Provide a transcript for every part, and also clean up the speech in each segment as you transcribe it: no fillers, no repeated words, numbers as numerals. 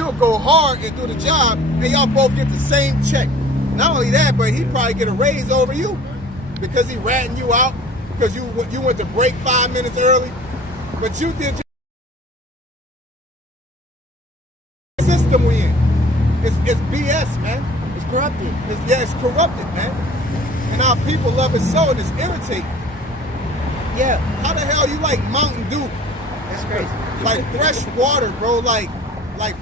you'll go hard and do the job, and y'all both get the same check. Not only that, but he probably get a raise over you because he ratting you out because you went to break 5 minutes early, but you did your system we in. It's BS, man. It's corrupted. It's corrupted, man. And our people love it so, and it's irritating. Yeah. How the hell you like Mountain Dew? That's crazy. Like fresh water, bro. Like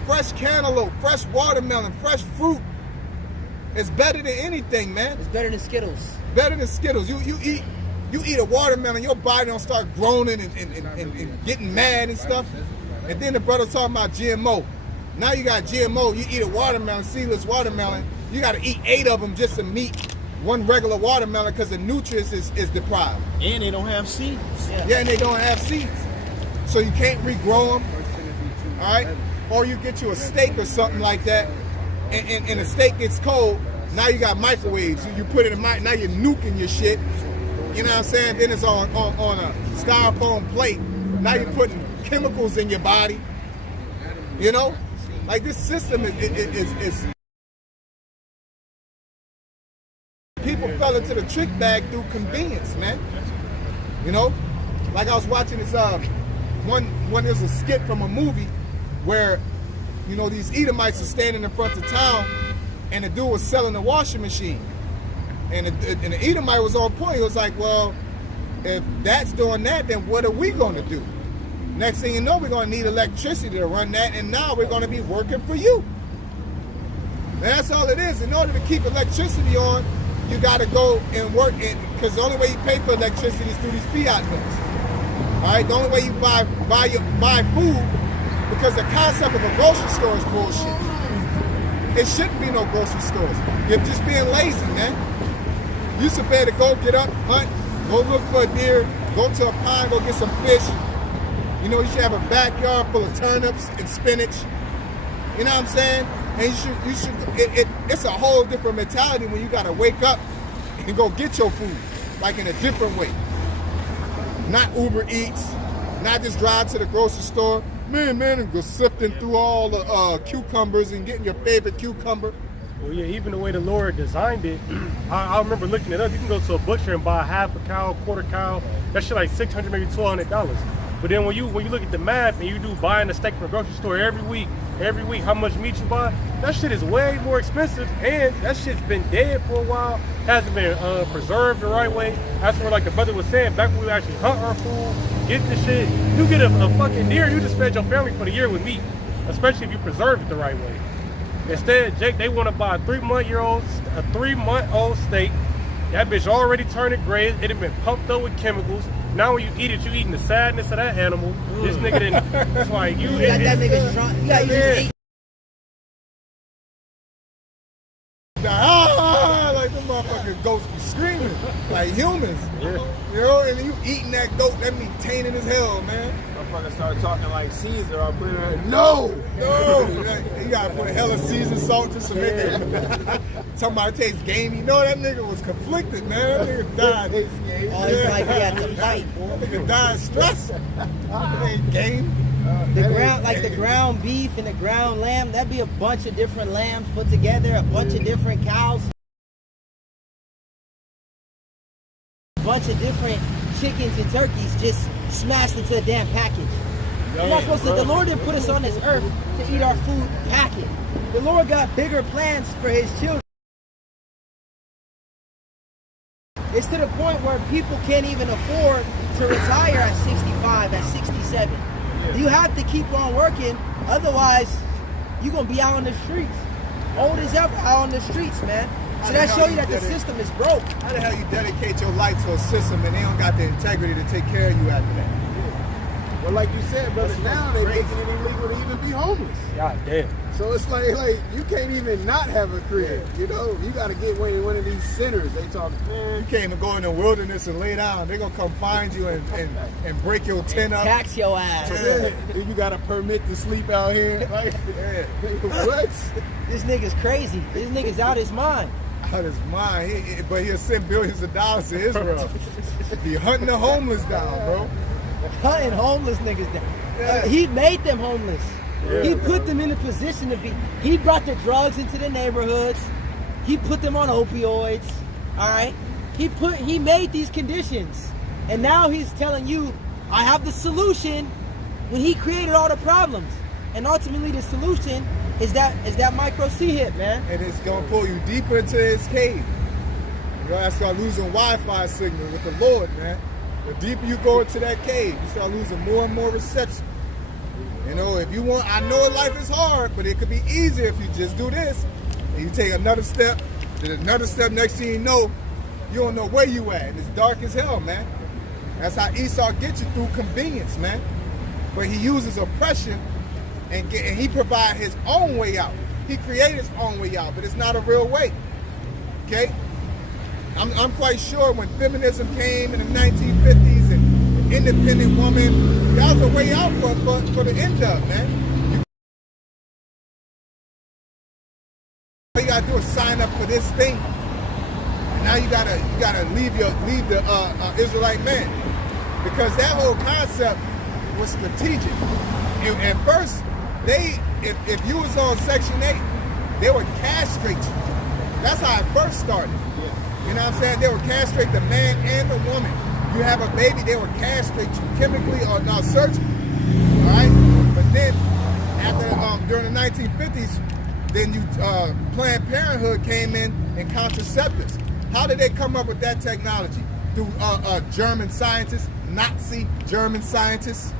fresh cantaloupe, fresh watermelon, fresh fruit. It's better than anything, man. It's better than Skittles. Better than Skittles. You eat a watermelon, your body don't start groaning and getting mad and stuff. And then the brother talking about GMO. Now you got GMO. You eat a watermelon, seedless watermelon. You got to eat 8 of them just to meet one regular watermelon because the nutrients is deprived. And they don't have seeds. Yeah, and they don't have seeds. So you can't regrow them. All right? Or you get you a steak or something like that, and the steak gets cold. Now you got microwaves. You put it in now you're nuking your shit. You know what I'm saying? Then it's on a styrofoam plate. Now you're putting chemicals in your body. You know? Like this system is people fell into the trick bag through convenience, man. You know? Like I was watching this when there's a skit from a movie where, you know, these Edomites are standing in front of town and the dude was selling a washing machine. And the Edomite was on point. He was like, well, if that's doing that, then what are we going to do? Next thing you know, we're going to need electricity to run that, and now we're going to be working for you. And that's all it is. In order to keep electricity on, you got to go and work, because the only way you pay for electricity is through these fiat notes. All right, the only way you buy food, because the concept of a grocery store is bullshit. It shouldn't be no grocery stores. You're just being lazy, man. You should be able to go get up, hunt, go look for a deer, go to a pond, go get some fish. You know, you should have a backyard full of turnips and spinach. You know what I'm saying? And it's a whole different mentality when you gotta wake up and go get your food, like in a different way. Not Uber Eats, not just drive to the grocery store. Man, and go sifting through all the cucumbers and getting your favorite cucumber. Well, yeah, even the way the Lord designed it, I remember looking it up. You can go to a butcher and buy half a cow, quarter cow. That shit like $600, maybe $1,200. But then when you look at the math and you do buying a steak from a grocery store every week, how much meat you buy, that shit is way more expensive, and that shit's been dead for a while, hasn't been preserved the right way. That's where, like the brother was saying, back when we actually hunt our food, get the shit, you get a fucking deer, you just fed your family for the year with meat, especially if you preserve it the right way. Instead, Jake, they want to buy a 3-month-old steak. That bitch already turned it gray. It had been pumped up with chemicals. Now when you eat it, you eating the sadness of that animal. This nigga didn't. It's like you got that nigga drunk. You got just like the motherfucking goats be screaming like humans. Yeah. You know, and you eating that goat, that meat tainted as hell, man. Motherfucker started talking like Caesar. I put it in. No. You gotta put a hell of seasoned salt just to make it. Talking about it tastes gamey. No, that nigga was conflicted, man. That nigga died. all his life he had to fight. That nigga died of stress. It ain't game. The ground beef and the ground lamb, that'd be a bunch of different lambs put together, a bunch of different cows, a bunch of different chickens and turkeys just smashed into a damn package. You're not supposed to, the Lord didn't put us on this earth to eat our food packaged. The Lord got bigger plans for his children. It's to the point where people can't even afford to retire at 65, at 67. You have to keep on working, otherwise you're going to be out on the streets. Old as ever out on the streets, man. So that shows you that the system is broke. How the hell you dedicate your life to a system and they don't got the integrity to take care of you after that? Well, like you said, brother, now they're making it illegal to even be homeless. God damn. So it's like you can't even not have a crib. You know, you got to get away in one of these centers. They talk, man. You can't even go in the wilderness and lay down. They're going to come find you and break your tent up. Tax your ass. Yeah. You got a permit to sleep out here. Like, what? This nigga's crazy. This nigga's out his mind. Out his mind. But he'll send billions of dollars to Israel. Be hunting the homeless down, bro. Hunting homeless niggas down. He made them homeless. He put them in a position to be. He brought the drugs into the neighborhoods. He put them on opioids. All right. He made these conditions, and now he's telling you, I have the solution. When he created all the problems, and ultimately the solution is that micro C hit, man. And it's gonna pull you deeper into his cave. You're gonna start losing Wi-Fi signal with the Lord, man. The deeper you go into that cave, you start losing more and more reception. You know, if you want, I know life is hard, but it could be easier if you just do this. And you take another step, then another step, next thing you know, you don't know where you at. And it's dark as hell, man. That's how Esau gets you through convenience, man. But he uses oppression and he provides his own way out. He created his own way out, but it's not a real way. Okay? I'm quite sure when feminism came in the 1950s and independent woman, that was a way out for the end of, man. All you gotta do is sign up for this thing. And now you gotta leave the Israelite man. Because that whole concept was strategic. And first, if you was on Section 8, they would castrate you. That's how it first started. You know what I'm saying? They would castrate the man and the woman. You have a baby, they would castrate you chemically or not surgically. All right? But then, after during the 1950s, then Planned Parenthood came in and contraceptives. How did they come up with that technology? Through German scientists, Nazi German scientists.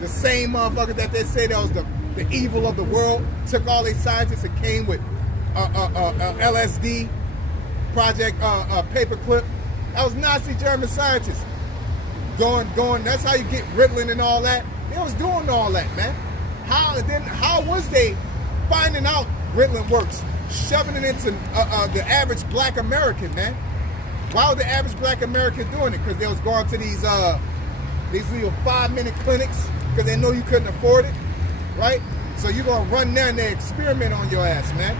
The same motherfucker that they say that was the evil of the world, took all these scientists and came with LSD, Project Paperclip. That was Nazi German scientists. Going, that's how you get Ritalin and all that. They was doing all that, man. How was they finding out Ritalin works? Shoving it into the average black American, man. Why was the average black American doing it? Because they was going to these little 5-minute clinics because they know you couldn't afford it, right? So you're going to run there and they experiment on your ass, man.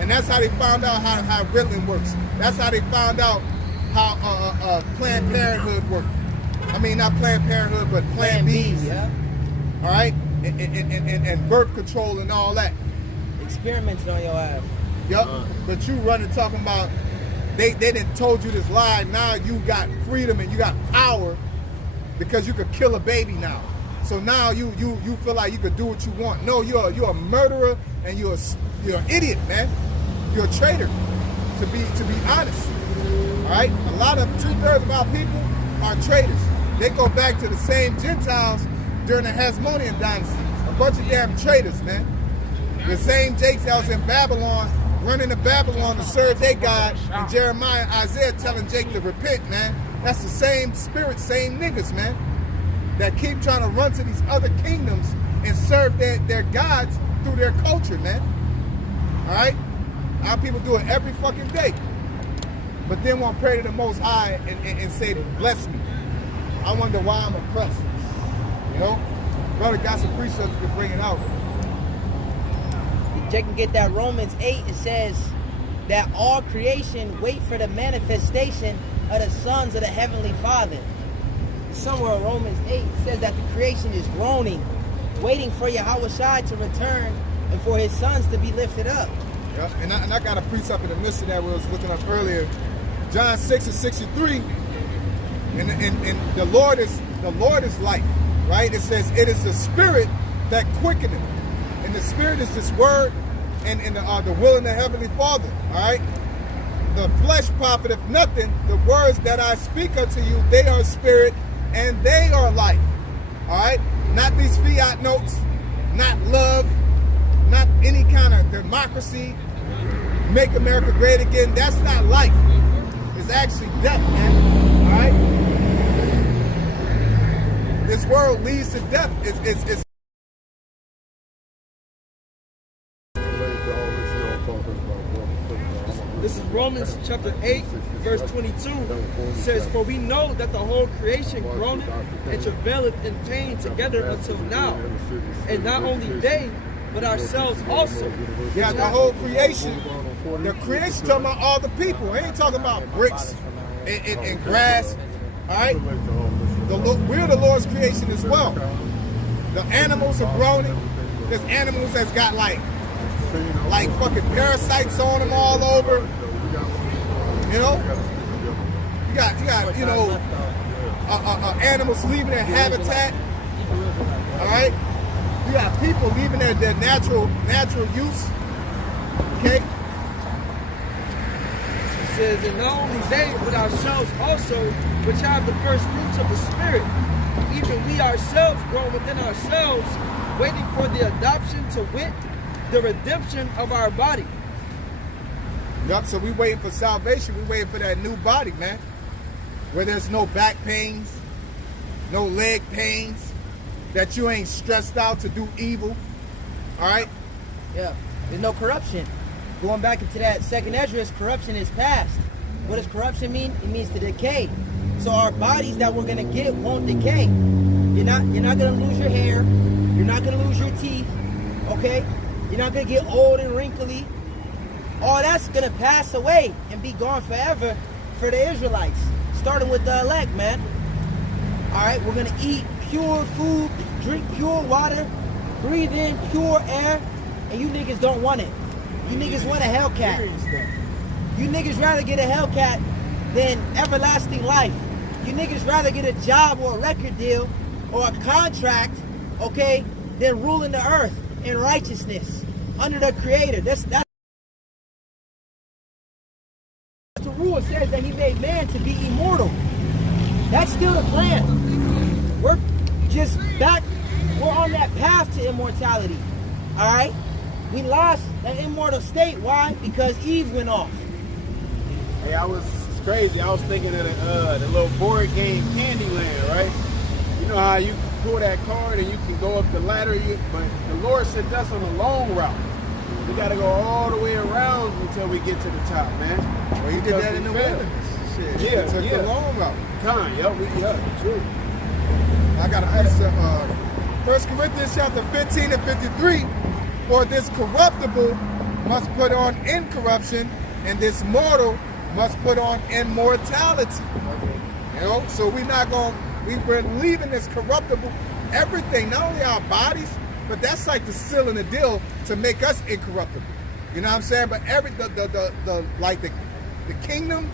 And that's how they found out how Ritalin works. That's how they found out how Planned Parenthood worked. I mean, not Planned Parenthood, but Plan B's. Yeah. All right? And birth control and all that. Experimenting on your ass. Yep. But you running talking about they didn't told you this lie. Now you got freedom and you got power because you could kill a baby now. So now you feel like you could do what you want. No, you're a murderer and you're an idiot, man. You're a traitor. To be honest. All right. A lot of 2/3 of our people are traitors. They go back to the same Gentiles during the Hasmonean dynasty. A bunch of damn traitors, man. The same Jakes that was in Babylon, running to Babylon to serve their God, and Jeremiah and Isaiah telling Jake to repent, man. That's the same spirit, same niggas, man, that keep trying to run to these other kingdoms and serve their gods through their culture, man. All right? Our people do it every fucking day. But then won't pray to the Most High and say, bless me. I wonder why I'm oppressed. You know? Brother got some precepts you can bring it out. Jake can get that Romans 8. It says that all creation wait for the manifestation of the sons of the Heavenly Father. Somewhere in Romans 8 it says that the creation is groaning, waiting for Yahweh Shai to return and for his sons to be lifted up. Yeah, and I got a precept in the midst of that we was looking up earlier. John 6:63. And the Lord is life, right? It says it is the spirit that quickeneth. And the spirit is this word and the will of the Heavenly Father, all right? The flesh profiteth nothing. The words that I speak unto you, they are spirit and they are life, all right? Not these fiat notes, not love, not any kind of democracy, make America great again. That's not life. It's actually death, man, all right? This world leads to death. It's This is Romans chapter 8, verse 22. It says, for we know that the whole creation groaneth and travaileth in pain together until now. And not only they, but ourselves also. Yeah, the whole creation. The creation talking about all the people. It ain't talking about bricks and grass. All right? We're the Lord's creation as well. The animals are groaning. There's animals that's got like fucking parasites on them all over. You know, you got animals leaving their habitat. All right, you got people leaving their natural use. Okay. It says, and not only they, but ourselves also, which have the first fruits of the Spirit, even we ourselves grow within ourselves, waiting for the adoption, to wit, the redemption of our body. Yup, so we waiting for salvation. We waiting for that new body, man. Where there's no back pains, no leg pains, that you ain't stressed out to do evil. All right? Yeah. There's no corruption. Going back into that second Esdras, corruption is past. What does corruption mean? It means to decay. So our bodies that we're gonna get won't decay. You're not gonna lose your hair. You're not gonna lose your teeth. Okay? You're not gonna get old and wrinkly. All that's gonna pass away and be gone forever for the Israelites. Starting with the elect, man. Alright, we're gonna eat pure food, drink pure water, breathe in pure air, and you niggas don't want it. You niggas want a Hellcat. You niggas rather get a Hellcat than everlasting life. You niggas rather get a job or a record deal or a contract, okay, than ruling the earth in righteousness under the Creator. That's the rule. It says that He made man to be immortal. That's still the plan. We're just back. We're on that path to immortality. All right. We lost that immortal state. Why? Because Eve went off. Hey, it's crazy. I was thinking of the little board game Candyland, right? You know how you pull that card and you can go up the ladder, but the Lord sent us on a long route. We got to go all the way around until we get to the top, man. Well, you did that in the wilderness. Shit. Yeah, you took the long route. True. I got a piece of 1 Corinthians chapter 15 and 53. For this corruptible must put on incorruption, and this mortal must put on immortality. You know, so we're leaving this corruptible, everything, not only our bodies, but that's like the seal in the deal to make us incorruptible. You know what I'm saying? But the kingdom,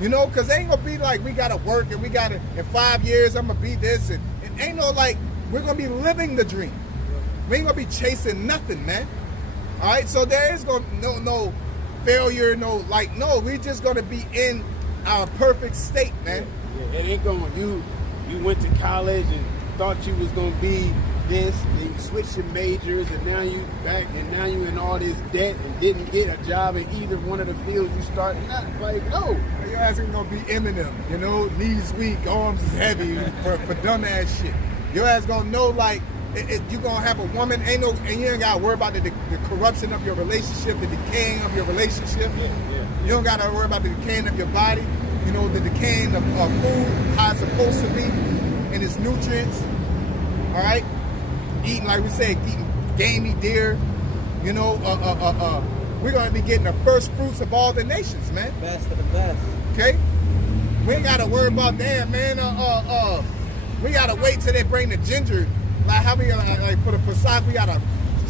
you know, because ain't gonna be like we gotta work and we gotta in 5 years I'm gonna be this, and it ain't no like we're gonna be living the dream. We ain't gonna be chasing nothing, man. All right, so there is no failure, we just gonna be in our perfect state, man. Yeah, it ain't going. You went to college and thought you was gonna be this, and you switched your majors, and now you back, and now you in all this debt and didn't get a job in either one of the fields you started. Like, no. Your ass ain't gonna be Eminem, you know, knees weak, arms is heavy for dumb ass shit. Your ass gonna know like. You gonna have a woman, and you ain't gotta worry about the corruption of your relationship, the decaying of your relationship. You don't gotta worry about the decaying of your body, you know, the decaying of food, how it's supposed to be, and its nutrients. All right, eating like we say, eating gamey deer. You know, we're gonna be getting the first fruits of all the nations, man. Best of the best. Okay, we ain't gotta worry about that, man. We gotta wait till they bring the ginger. Like how we like for the Pesach, we gotta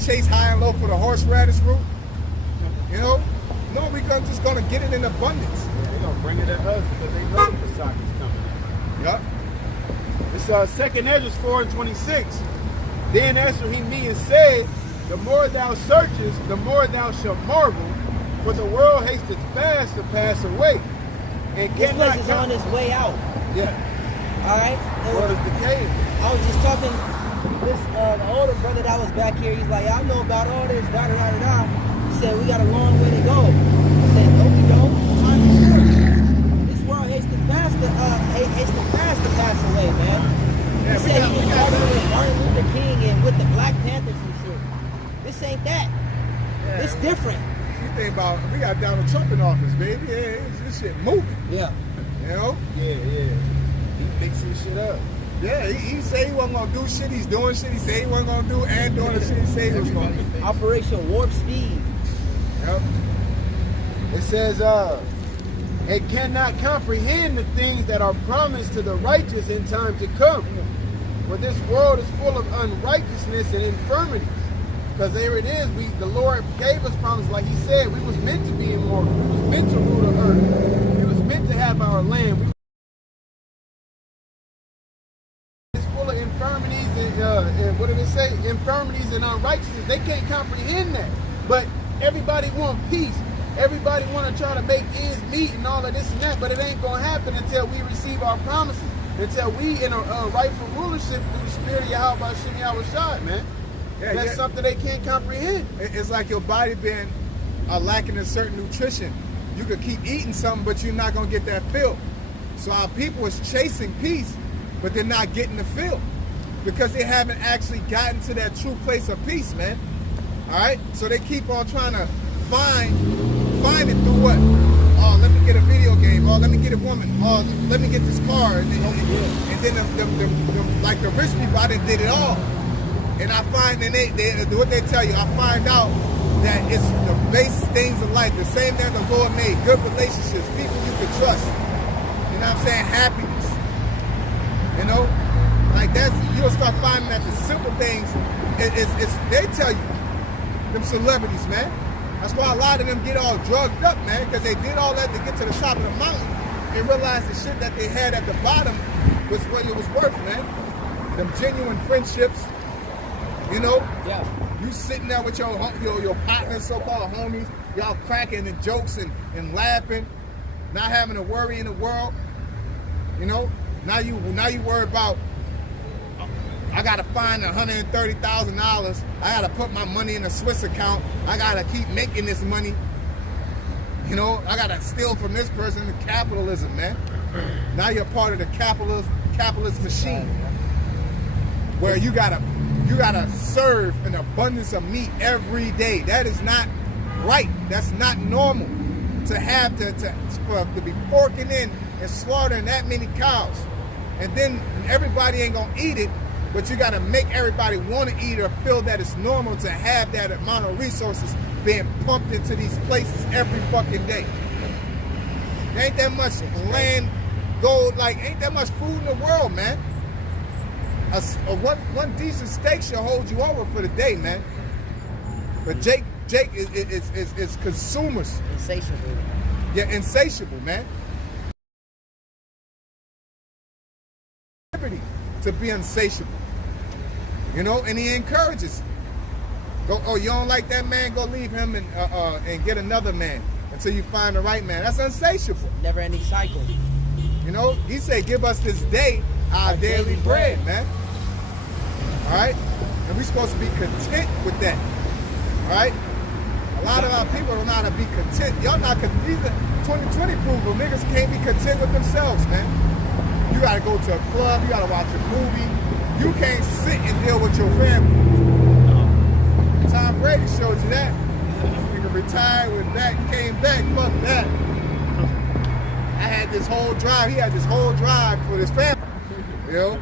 chase high and low for the horseradish root. You know? No, just gonna get it in abundance. Yeah, they're gonna bring it at us because they know the Pesach is coming. Yup. It's 2 Esdras 4 and 26. Then answered he me and said, the more thou searchest, the more thou shalt marvel, for the world hasteth fast to pass away. And This place is on its way out. Yeah. All right. World is decaying. I was just talking. This the older brother that was back here, he's like, I know about all this, da da da da da. He said, we got a long way to go. I said, no, we don't. Time is short. This world hates to fast to pass away, man. Yeah, He said he was arguing with Martin Luther King and with the Black Panthers and shit. This ain't that. Yeah, It's different. You think about we got Donald Trump in office, baby. Yeah, this shit moving. Yeah. You know? Yeah. He fixing shit up. Yeah, he said he wasn't gonna do shit. He's doing shit. He said he wasn't gonna do, and doing the shit he said he was gonna do. Operation Warp Speed. Yep. It says, it cannot comprehend the things that are promised to the righteous in time to come. For this world is full of unrighteousness and infirmities. Because there it is. The Lord gave us promise, like He said. We was meant to be immortal. We was meant to rule the earth. We was meant to have our land. It's full of infirmities and what did it say? Infirmities and unrighteousness. They can't comprehend that. But everybody want peace. Everybody want to try to make ends meet and all of this and that. But it ain't gonna happen until we receive our promises. Until we in a rightful rulership through the Spirit of Yahweh Shem Yahushua, man. Yeah, That's something they can't comprehend. It's like your body being lacking in certain nutrition. You could keep eating something, but you're not gonna get that fill. So our people is chasing peace, but they're not getting the fill because they haven't actually gotten to that true place of peace, man. All right. So they keep on trying to find it through what? Oh, let me get a video game. Oh, let me get a woman. Oh, let me get this car. And then the like the rich people, I done did it all. And I find, and they what they tell you, I find out that it's the base things of life, the same that the Lord made, good relationships, people you can trust. You know what I'm saying? Happiness. You know? Like you'll start finding that the simple things, they tell you, them celebrities, man. That's why a lot of them get all drugged up, man, because they did all that to get to the top of the mountain and realized the shit that they had at the bottom was what it was worth, man. Them genuine friendships. You know, Yeah. you sitting there with your partners, so-called homies, y'all cracking and jokes and laughing, not having to worry in the world. You know, now you worry about, I gotta find $130,000. I gotta put my money in a Swiss account. I gotta keep making this money. You know, I gotta steal from this person. Capitalism, man. Now you're part of the capitalist machine, where you gotta serve an abundance of meat every day. That is not right. That's not normal to have to be porking in and slaughtering that many cows. And then everybody ain't gonna eat it, but you gotta make everybody want to eat or feel that it's normal to have that amount of resources being pumped into these places every fucking day. There ain't that much land, gold, ain't that much food in the world, man. One decent steak should hold you over for the day, man. But Jake is consumers. Insatiable. Yeah, insatiable, man. Liberty to be insatiable. You know, and he encourages. Go, oh, you don't like that man? Go leave him and get another man until you find the right man. That's insatiable. Never ending cycle. You know, he said, give us this day our daily bread, man. All right? And we're supposed to be content with that. All right? A lot of our people don't know how to be content. Y'all not content. 2020 proved niggas can't be content with themselves, man. You gotta go to a club, you gotta watch a movie. You can't sit and deal with your family. Tom Brady showed you that. Nigga retired with that, came back, fuck that. I had this whole drive, he had this whole drive for his family. You know?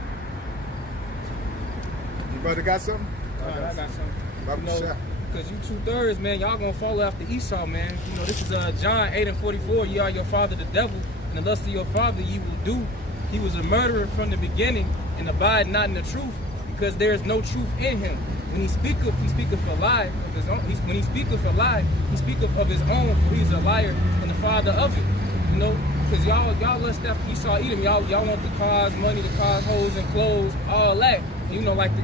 You brother got something? I got something. About You to know, shot. because you 2/3, man, y'all gonna follow after Esau, man. You know, this is John 8:44. You are your father, the devil, and the lust of your father you will do. He was a murderer from the beginning, and abide not in the truth, because there is no truth in him. When he speaketh a lie of his own. When he speaketh a lie, he speaketh of his own, for he's a liar and the father of it. You know, because y'all lust after Esau Edom. Y'all want the cars, money, the cars, hoes, and clothes, all that. And, you know, like the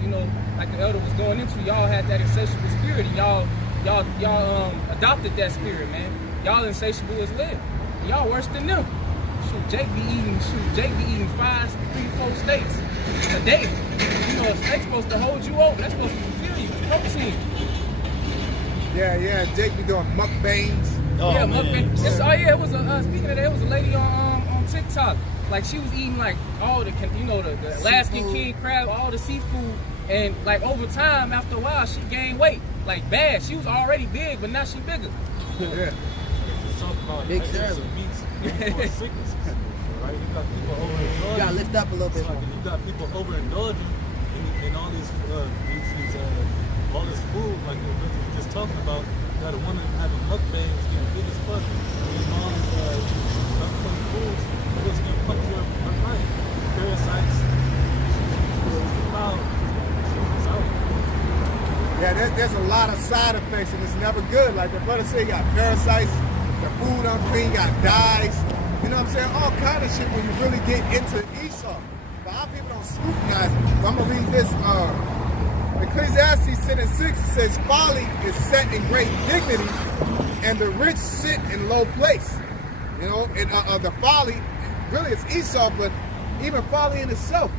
elder was going into, y'all had that insatiable spirit, and y'all adopted that spirit, man. Y'all insatiable as well. And y'all worse than them. Jake be eating 3-4 steaks a day. You know, a steak's supposed to hold you over. That's supposed to fulfill you. It's protein. Yeah, Jake be doing mukbangs. Mukbang. It was speaking of that, it was a lady on TikTok. Like, she was eating like all the Alaskan seafood. king crab, all the seafood, and like over time, after a while, she gained weight. Like bad. She was already big, but now she bigger. Yeah. Big service. Sickness, right? You got people overindulging. You gotta lift up a little bit more. You got people overindulging in all these all this food, like the brother was just talking about. You got a woman having mukbangs, getting big as fuck, eating all these unfunny foods. What's gonna punch you up night? Parasites. She's out. Yeah, there's a lot of side effects, and it's never good. Like the brother said, you got parasites, the food unclean, you got dyes. You know what I'm saying? All kind of shit when you really get into Esau. But our people don't scrutinize it. I'm going to read this. Ecclesiastes 10:6, it says, folly is set in great dignity, and the rich sit in low place. You know, and the folly, really it's Esau, but even folly in itself.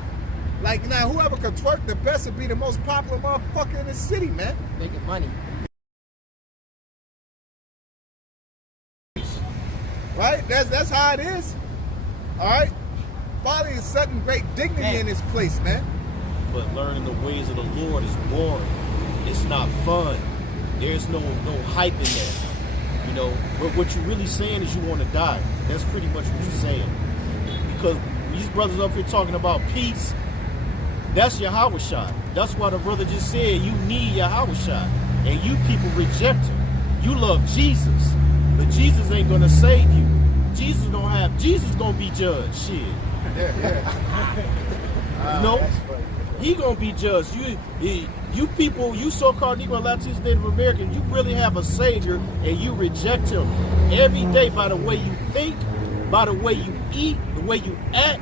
Like, now, whoever could twerk the best would be the most popular motherfucker in the city, man. Making money. Right? That's how it is. All right? Folly is setting great dignity in this place, man. But learning the ways of the Lord is boring. It's not fun. There's no hype in that. You know, but what you're really saying is you want to die. That's pretty much what you're saying. Because these brothers up here talking about peace, that's Yahweh shot. That's why the brother just said you need Yahweh shot. And you people reject him. You love Jesus. But Jesus ain't gonna save you. Jesus gonna be judged. Shit. You know? He gonna be judged. You people, you so-called Negro, Latino, Native Americans, you really have a savior, and you reject him every day by the way you think, by the way you eat, the way you act.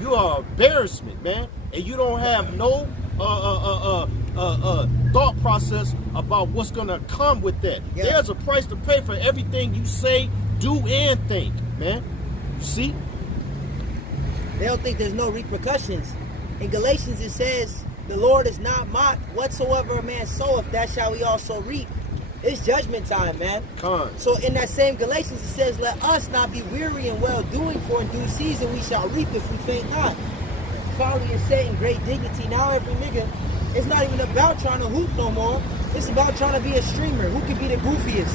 You are embarrassment, man, and you don't have no thought process about what's gonna come with that. Yeah. There's a price to pay for everything you say, do, and think, man. You see? They don't think there's no repercussions. In Galatians it says, the Lord is not mocked. Whatsoever a man soweth, that shall he also reap. It's judgment time, man. So in that same Galatians it says, let us not be weary in well doing, for in due season we shall reap if we faint not. Folly is setting great dignity. Now every nigga, it's not even about trying to hoop no more. It's about trying to be a streamer. Who can be the goofiest?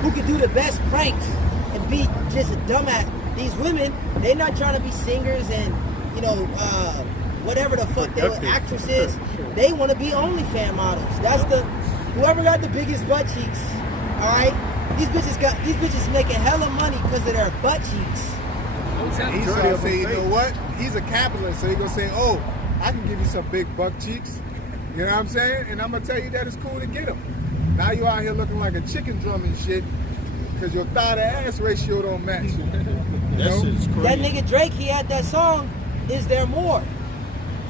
Who can do the best pranks and be just a dumb at these women? They're not trying to be singers and, you know, whatever the fuck they were, actresses. They want to be OnlyFans models. That's the whoever got the biggest butt cheeks. All right, these bitches making hella money because of their butt cheeks. He's gonna say, you know what? He's a capitalist, so he's gonna say, oh, I can give you some big buck cheeks. You know what I'm saying? And I'm gonna tell you that it's cool to get them. Now you out here looking like a chicken drum and shit because your thigh to ass ratio don't match. That's crazy. That nigga Drake, he had that song, Is There More?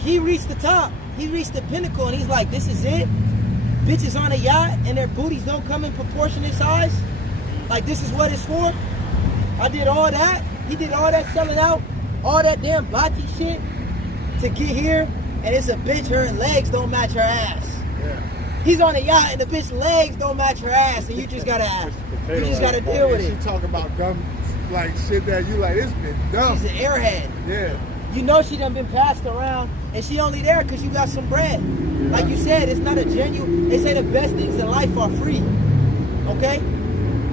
He reached the top. He reached the pinnacle, and he's like, this is it? Bitches on a yacht, and their booties don't come in proportionate size? Like, this is what it's for? I did all that. He did all that selling out, all that damn body shit to get here, and it's a bitch, her legs don't match her ass. Yeah. He's on a yacht, and the bitch legs don't match her ass, and you just gotta ask. You just gotta deal with it. She talk about dumb, like, shit that you like, it's been dumb. She's an airhead. Yeah. You know she done been passed around, and she only there because you got some bread. Yeah. Like you said, it's not a genuine. They say the best things in life are free. Okay?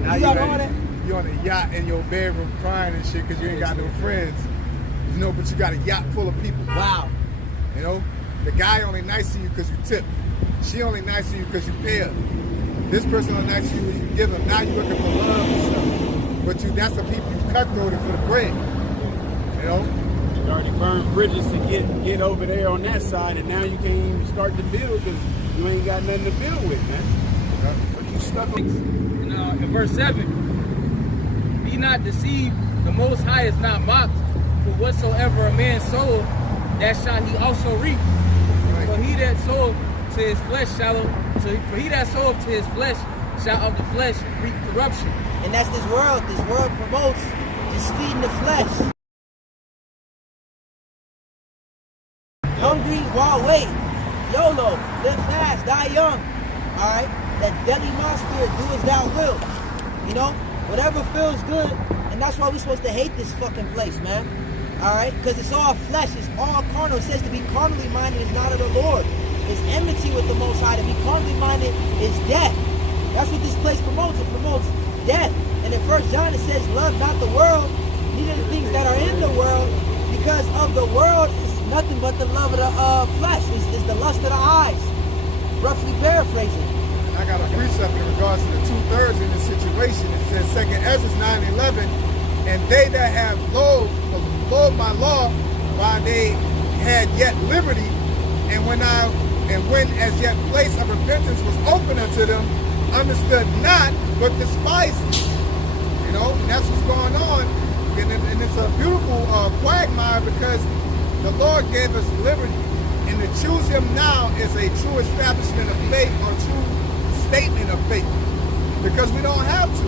Now you got all that. You on a yacht in your bedroom crying and shit because you ain't got no friends. You know, but you got a yacht full of people. Wow. You know, the guy only nice to you because you tip. She only nice to you because you pay her. This person only nice to you when you give them. Now you looking for love and stuff. But that's the people you cutthroated for the bread. You know. You already burned bridges to get over there on that side, and now you can't even start to build because you ain't got nothing to build with, man. But you stuck on. In verse 7, be not deceived, the Most High is not mocked, for whatsoever a man soweth, that shall he also reap. Right. For he that soweth to his flesh shall of the flesh reap corruption. And that's this world. This world promotes just feeding the flesh. Hungry while waiting. YOLO. Live fast. Die young. Alright? That deadly mouse spirit, do as thou wilt. You know? Whatever feels good. And that's why we're supposed to hate this fucking place, man. Alright? Because it's all flesh. It's all carnal. It says to be carnally minded is not of the Lord. It's enmity with the Most High. To be carnally minded is death. That's what this place promotes. It promotes death. And in 1 John it says, love not the world, neither the things that are in the world, because of the world is nothing but the love of the flesh. Is the lust of the eyes. Roughly paraphrasing. And I got a precept in regards to the 2/3 in this situation. It says 2 Ezra 9:11, and they that have loathed my law while they had yet liberty, and when I And when as yet place of repentance was open unto them, understood not, but despised it. You know, and that's what's going on. And it's a beautiful quagmire because the Lord gave us liberty. And to choose him now is a true establishment of faith or true statement of faith. Because we don't have to.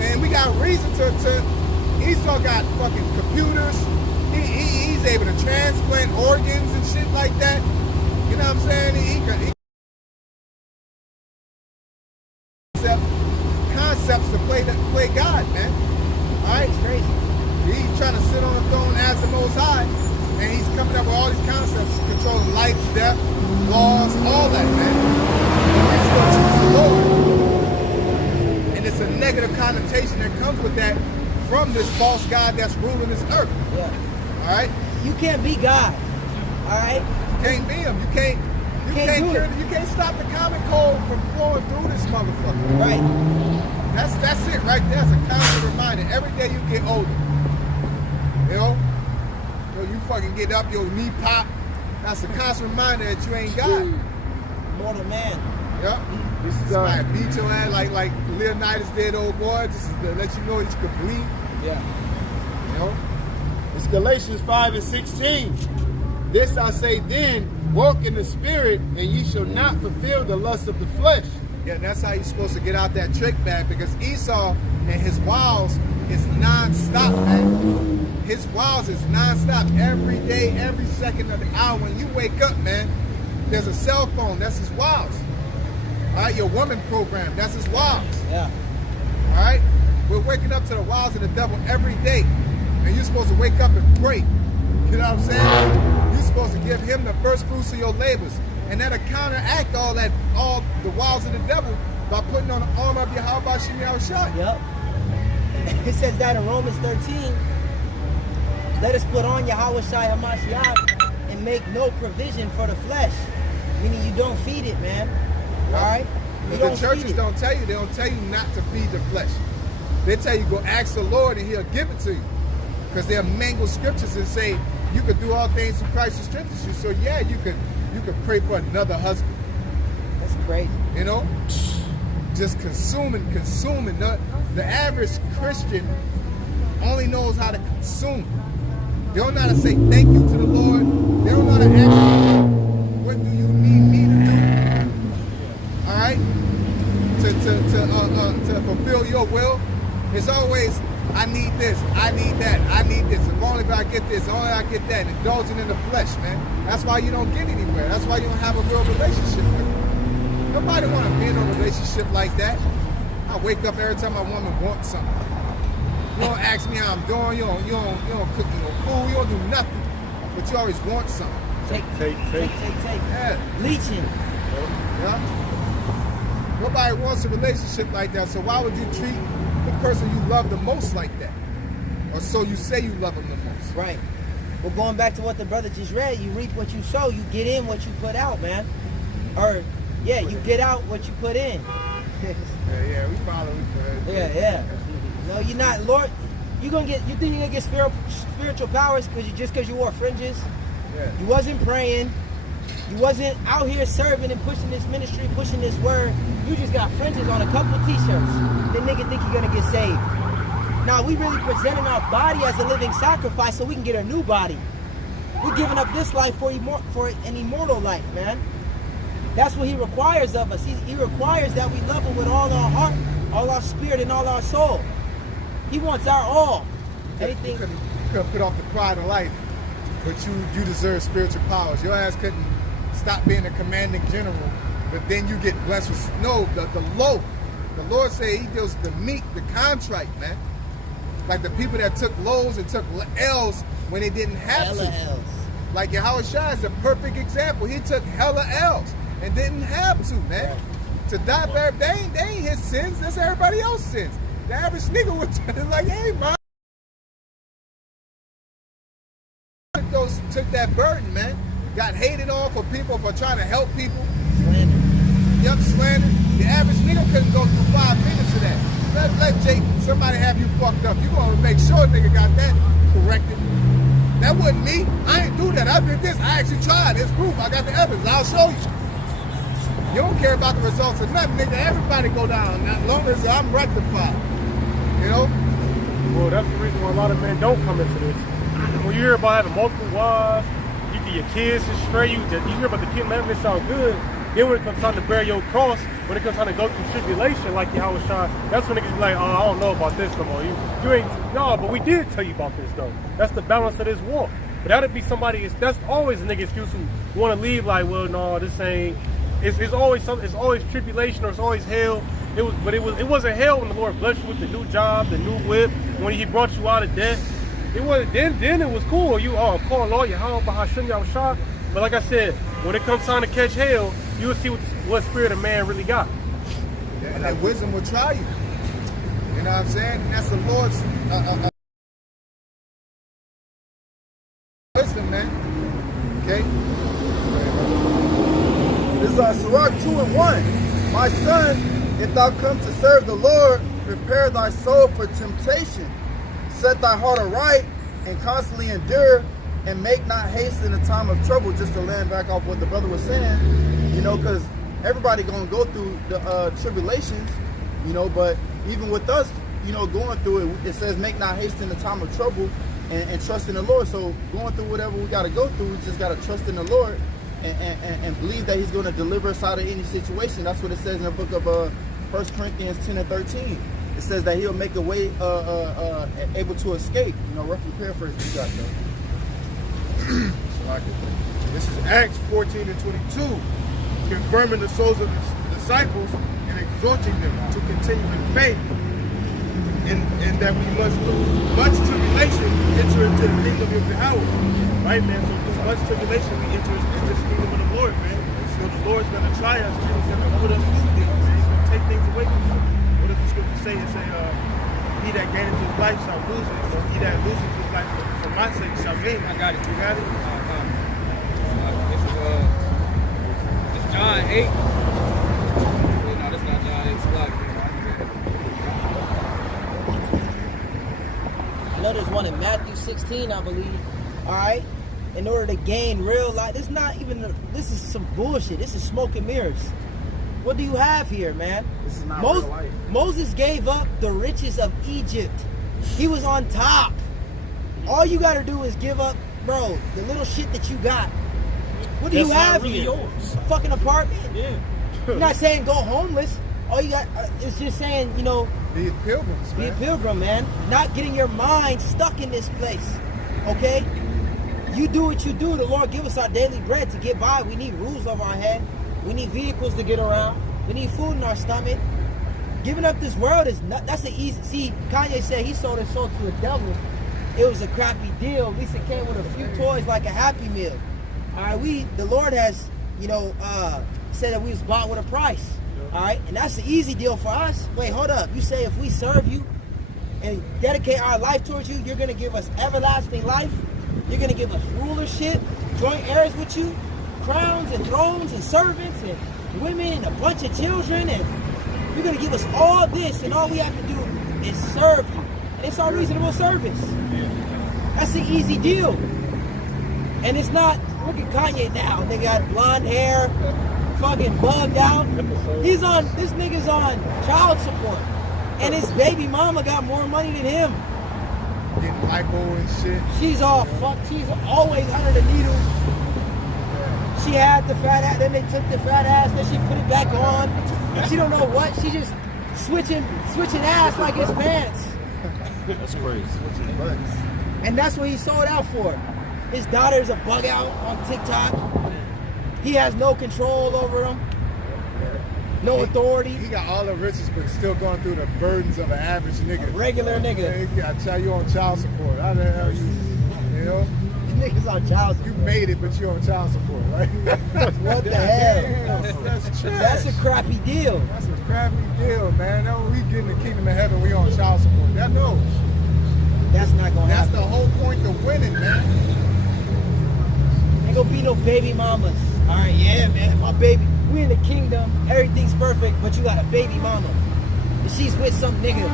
Man, we got reason to Esau got fucking computers. He's able to transplant organs and shit like that. You know what I'm saying? He concepts to play God, man. All right, It's crazy. he's trying to sit on the throne as the Most High, and he's coming up with all these concepts, controlling life, death, laws, all that, man. And we still choose the Lord, and it's a negative connotation that comes with that from this false God that's ruling this earth. Yeah. All right, You can't be God. All right. you can't be him. You can't do it. you can't stop the common cold from flowing through this motherfucker. Right. That's it right there. It's a constant reminder. Every day you get older. You know? You fucking get up, your knee pop. That's a constant reminder that you ain't God. Mortal man. Yep. This is Somebody beat your ass like Leonidas did, old boy, just to let you know that you could bleed. Yeah. You know? It's Galatians 5:16. This I say then, walk in the spirit, and ye shall not fulfill the lust of the flesh. Yeah, that's how you're supposed to get out that trick bag, because Esau and his wiles is non-stop, man. His wiles is non-stop every day, every second of the hour. When you wake up, man, there's a cell phone. That's his wiles. All right, your woman program. That's his wiles. Yeah. All right, we're waking up to the wiles of the devil every day, and you're supposed to wake up and pray. You know what I'm saying? You're supposed to give him the first fruits of your labors, and that'll counteract all the wiles of the devil by putting on the armor of Yahweh Shem Yahushua. Yep. It says that in Romans 13. Let us put on Yahweh Shai HaMashiach and make no provision for the flesh. Meaning you don't feed it, man. All right? You The don't churches feed it. don't tell you. They don't tell you not to feed the flesh. They tell you go ask the Lord and he'll give it to you. Because they'll mangle scriptures and say you could do all things through Christ who strengthens you. So yeah, you could pray for another husband. That's crazy. You know? Just consuming. The average Christian only knows how to consume. They don't know how to say thank you to the Lord. They don't know how to ask, what do you need me to do? All right? To fulfill your will. It's always, I need this, I need that, I need this. If only if I get this, only if I get that. And indulging in the flesh, man. That's why you don't get anywhere. That's why you don't have a real relationship with it. Nobody want to be in a relationship like that. I wake up every time my woman wants something. You don't ask me how I'm doing. You don't cook me no food. You don't do nothing. But you always want something. Take. Yeah. Leeching. Yeah. Nobody wants a relationship like that. So why would you treat the person you love the most like that? Or so you say you love them the most. Right. Well, going back to what the brother just read, you reap what you sow. You get in what you put out, man. Or, yeah, you get out what you put in. Yeah, we follow it. Yeah. No, you're not, Lord. You think you're gonna get spiritual powers because you wore fringes? Yeah. You wasn't praying. You wasn't out here serving and pushing this ministry, pushing this word. You just got fringes on a couple t-shirts. The nigga think you're gonna get saved. Now we really presenting our body as a living sacrifice so we can get a new body. We're giving up this life for an immortal life, man. That's what he requires of us. He requires that we love him with all our heart, all our spirit, and all our soul. He wants our all. Anything. You couldn't put off the pride of life, but you deserve spiritual powers. Your ass couldn't stop being a commanding general, but then you get blessed with the low. The Lord said he deals with the meek, the contrite, man. Like the people that took lows and took L's when they didn't have to. L's. Like Yahweh Shai is a perfect example. He took hella L's and didn't have to, man. To die for they ain't his sins. That's everybody else's sins. The average nigga would like, hey, man. Took that burden, man. Got hated on for people for trying to help people. Slander. Yup, slander. The average nigga couldn't go through 5 minutes of that. Let Jake, somebody have you fucked up. You gonna make sure nigga got that corrected. That wasn't me. I ain't do that. I did this. I actually tried. It's proof. I got the evidence. I'll show you. You don't care about the results of nothing, nigga. Everybody go down. As long as I'm rectified. You know? Well, that's the reason why a lot of men don't come into this. When you hear about having multiple wives, you get your kids is straight, you hear about the kid, man, it sound good. Then when it comes time to bear your cross, when it comes time to go through tribulation, like Yahweh Shai, that's when niggas be like, oh, I don't know about this no more. You ain't, no, but we did tell you about this though. That's the balance of this walk. But that'd be somebody, that's always a nigga excuse who want to leave like, well, no, this ain't, it's always something, it's always tribulation or it's always hell. It wasn't hell when the Lord blessed you with the new job, the new whip, when he brought you out of debt. It was then it was cool. You call lawyer, how about Hashem Yahushua? But like I said, when it comes time to catch hell, you will see what spirit of man really got. And that wisdom will try you. You know what I'm saying? And that's the Lord's wisdom, man. Okay? This is Sirach 2:1. My son, if thou come to serve the Lord, prepare thy soul for temptation. Set thy heart aright and constantly endure, and make not haste in the time of trouble. Just to land back off what the brother was saying, you know, because everybody gonna go through the tribulations, you know, but even with us, you know, going through it, it says make not haste in the time of trouble and trust in the Lord. So going through whatever we got to go through, we just got to trust in the Lord and believe that he's going to deliver us out of any situation. That's what it says in the book of 1 Corinthians 10 and 13. It says that he'll make a way able to escape. You know, roughly paraphrase what you got though. This is Acts 14 and 22, confirming the souls of the disciples and exhorting them to continue in faith, and that we must through much tribulation enter into the kingdom of Yahweh. Right, man? So through much tribulation we enter into the kingdom of the Lord, man. So the Lord's going to try us, man. He's going to put us through things, man. He's going to take things away from us. What does the scripture say? It say, he that gaineth his life shall lose it, or he that loseth his life for my sake shall gain it. I got it. You got it? This is John 8. Wait, no, that's not John 8. It's Glock. I know there's one in Matthew 16, I believe. All right? In order to gain real life, this is some bullshit. This is smoke and mirrors. What do you have here, man? This is not real life. Moses gave up the riches of Egypt. He was on top. All you got to do is give up, bro, the little shit that you got. What do you have really here? yours. A fucking apartment? Yeah. You're not saying go homeless. All you got is just saying, you know, Be a pilgrims, be a man. pilgrim, man. Not getting your mind stuck in this place. Okay? You do what you do. The Lord give us our daily bread to get by. We need roofs over our head. We need vehicles to get around. We need food in our stomach. Giving up this world is not, that's an easy, see, Kanye said he sold his soul to the devil. It was a crappy deal. At least it came with a few toys like a Happy Meal. All right, the Lord has, you know, said that we was bought with a price. All right, and that's the easy deal for us. Wait, hold up. You say if we serve you and dedicate our life towards you, you're going to give us everlasting life. You're going to give us rulership, joint heirs with you, crowns and thrones and servants and women and a bunch of children, and you're going to give us all this, and all we have to do is serve you. And it's our reasonable service. That's an easy deal. And it's not, look at Kanye now. They got blonde hair, fucking bugged out. This nigga's on child support. And his baby mama got more money than him. Getting lipo and shit. She's all fucked. She's always under the needle. She had the fat ass, then they took the fat ass, then she put it back on. She don't know what. She just switching ass like it's pants. That's crazy. And that's what he sold out for. His daughter's a bug out on TikTok. He has no control over them. No authority. He got all the riches, but still going through the burdens of an average nigga. A regular nigga. You on child support. How the hell you know? Niggas on child support. You made it, but you on child support, right? What the hell? That's trash. That's a crappy deal. That's a crappy deal, man. No, we get in the kingdom of heaven, we on child support. That no. That's not gonna That's happen. the whole point of winning, man. Ain't gonna be no baby mamas. All right, yeah, man. My baby. We in the kingdom. Everything's perfect, but you got a baby mama. And she's with some nigga.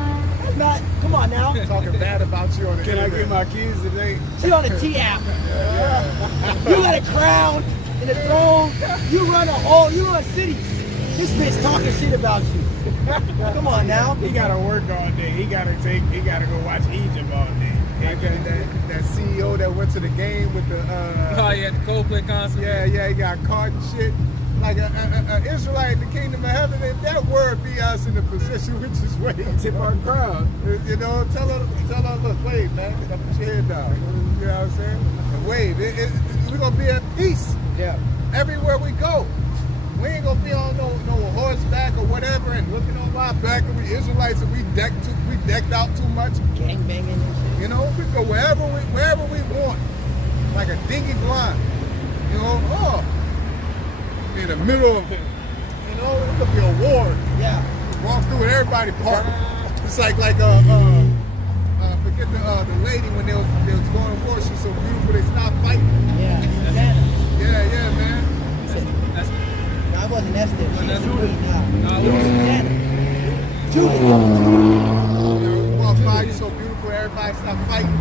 Not, come on now. Talking bad about you on the Can I internet. get my kids today? She on the T app. You got a crown and a throne. You run cities. This bitch talking shit about you. Come on now. He gotta work all day. He gotta go watch Egypt all day. Like that CEO that went to the game with the Oh yeah, the Coldplay concert. he got caught and shit. Like a Israelite in the kingdom of heaven, if that word be us in the position which is waiting. Tip our crowd. You know, tell her, look, wave, man. Put your head down. You know what I'm saying? And wave. We're gonna be at peace. Yeah. Everywhere we go. We ain't gonna be on no horseback or whatever and looking on our back and we Israelites and we decked out too much. Gang banging and shit. You know, we go wherever we want. Like a dingy blind. You know, in the middle of it. You know, it could be a war. Yeah. Walk through and everybody park. It's like forget the lady when they was going to war, she's so beautiful they stopped fighting. Yeah. Yeah, man. No, I wasn't Esther. She's that's the queen now. No, It was Susanna. Judith. You know, you walk by, you're so beautiful, everybody stop fighting.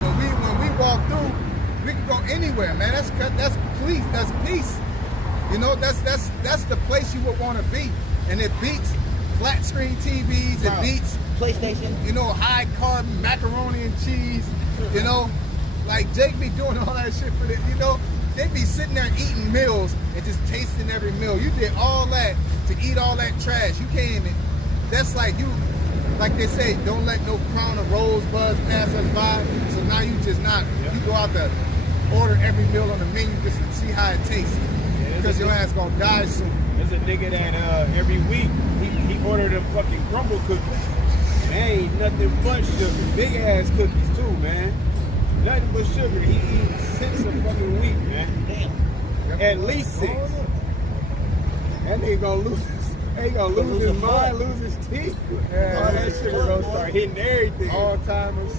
When we walk through, we can go anywhere, man. That's peace. You know, that's the place you would want to be. And it beats flat screen TVs, it beats PlayStation. you know, high carb macaroni and cheese, you know, like Jake be doing all that shit for the, you know, they be sitting there eating meals and just tasting every meal. You did all that to eat all that trash. You can't even, that's like you, like they say, don't let no crown of rosebuds pass us by. So now you just not, you go out to order every meal on the menu just to see how it tastes. Because your ass gonna die soon. There's a nigga that every week he ordered them fucking crumble cookies. They ain't nothing but sugar. Big ass cookies too, man. Nothing but sugar. He eats 6 a fucking week, man. Damn. At least 6. That nigga gonna lose his mind, lose his teeth. All that sugar gonna start hitting everything. Alzheimer's,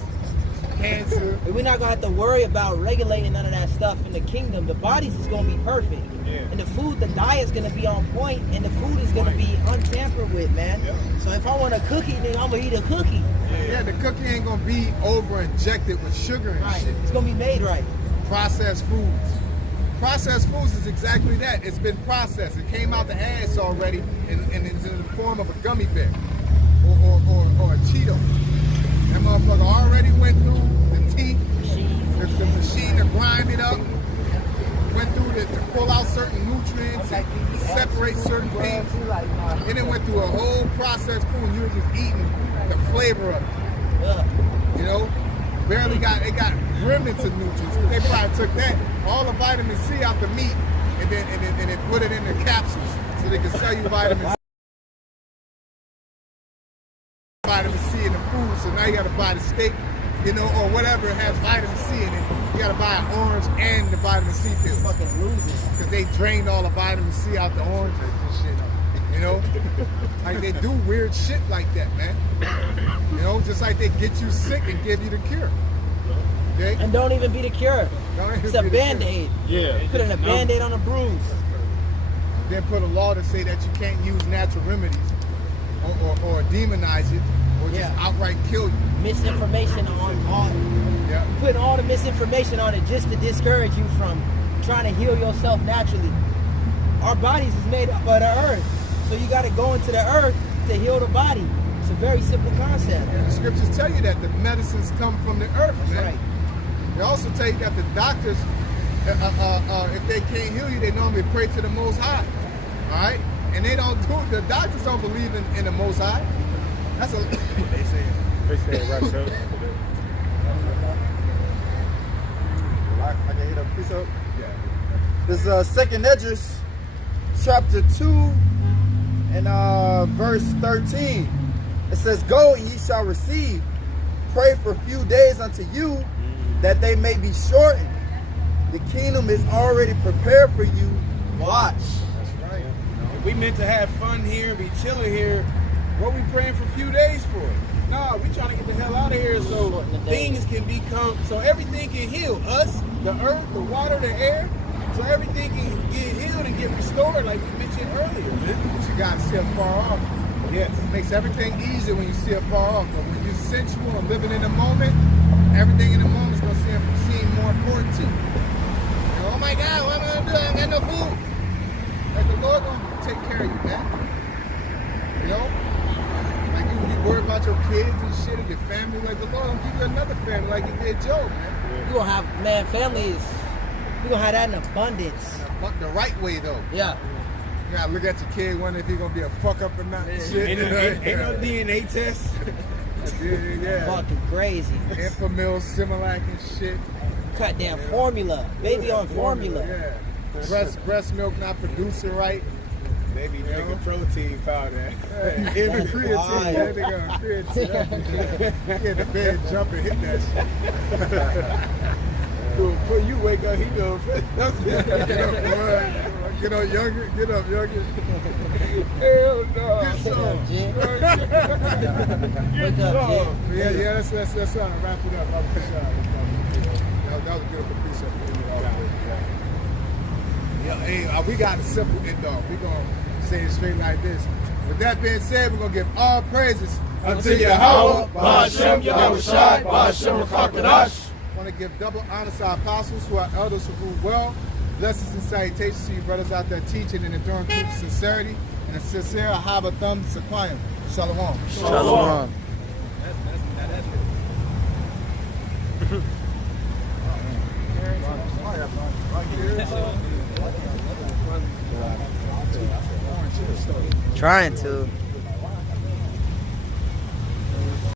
cancer. We're not gonna have to worry about regulating none of that stuff in the kingdom. The bodies is gonna be perfect. Yeah. And the food, the diet's gonna be on point, and the food is gonna be untampered with, man. Yeah. So if I want a cookie, then I'm gonna eat a cookie. Yeah, the cookie ain't gonna be over injected with sugar and Right. shit. It's gonna be made right. Processed foods. Processed foods is exactly that. It's been processed. It came out the ass already, and it's in the form of a gummy bear or a Cheeto. That motherfucker already went through the teeth, the machine to grind it up, went through to pull out certain nutrients, and separate certain things, and it went through a whole processed food. You were just eating the flavor of it. You know, it got remnants of nutrients. They probably took that, all the vitamin C out the meat, and then put it in the capsules so they could sell you vitamin C in the food. So now you got to buy the steak, you know, or whatever has vitamin C in it. You got to buy an orange and the vitamin C pill. Fucking losers. Because they drained all the vitamin C out the oranges and shit. You know? Like they do weird shit like that, man. You know, just like they get you sick and give you the cure. Okay? And don't even be the cure. Don't even It's a be the cure. Band-Aid. Yeah. Putting a Band-Aid on a bruise. Then put a law to say that you can't use natural remedies or demonize it or just outright kill you. Misinformation on all. Yeah. Putting all the misinformation on it just to discourage you from trying to heal yourself naturally. Our bodies is made up of the earth. So you got to go into the earth to heal the body. It's a very simple concept. And the scriptures tell you that the medicines come from the earth, man. Right. They also tell you that the doctors, if they can't heal you, they normally pray to the Most High. All right? And they don't do it. The doctors don't believe in the Most High. That's a they say. They say it right, so. I can hit a piece up. Yeah. This is 2nd Esdras, chapter 2, and verse 13. It says, "Go and ye shall receive. Pray for a few days unto you, that they may be shortened. The kingdom is already prepared for you. Watch." That's right. If we meant to have fun here, be chilling here, what we praying for a few days for? Nah, we trying to get the hell out of here so things can become, so everything can heal. Us, the earth, the water, the air, so everything can get healed and get restored, like we mentioned teaching earlier, man. But you gotta see it far off. Yes. It makes everything easier when you see it far off. But when you're sensual and living in the moment, everything in the moment is gonna seem more important to you. You know, oh my God, what am I gonna do? I ain't got no food. Like the Lord gonna take care of you, man. You know? Like you worry about your kids and shit and your family. Like the Lord gonna give you another family like He did Job, man. You gonna have, man, families. You gonna have that in abundance. But the right way though. Yeah. You gotta look at your kid, wonder if he's gonna be a fuck up or not. And shit. Ain't no DNA test. Yeah. Fucking crazy. Infamil, Similac and shit. Cut down formula. Baby on formula. Yeah. Breast milk not producing right. They be drinking protein powder. Even creatine. That nigga on creatine. Get in the bed, jump and hit that shit. Before you wake up, he doing Get up, younger. Get up, younger. Hell no. Get some. Jim. Get Wake up, some. Yeah, let's wrap it up. That was a beautiful precept. Yeah, hey, we got a simple end off. We're going to say it straight like this. With that being said, we're going to give all praises Unto Yahweh, Ba'ashem Yahushai, Ba'ashem Rakakadash. Want to give double honor to our apostles who are elders who rule well. Blessings and salutations to you brothers out there teaching and enduring truth with sincerity and a sincere Ahava Thumb Sequoia. Shalom. Shalom. Trying to.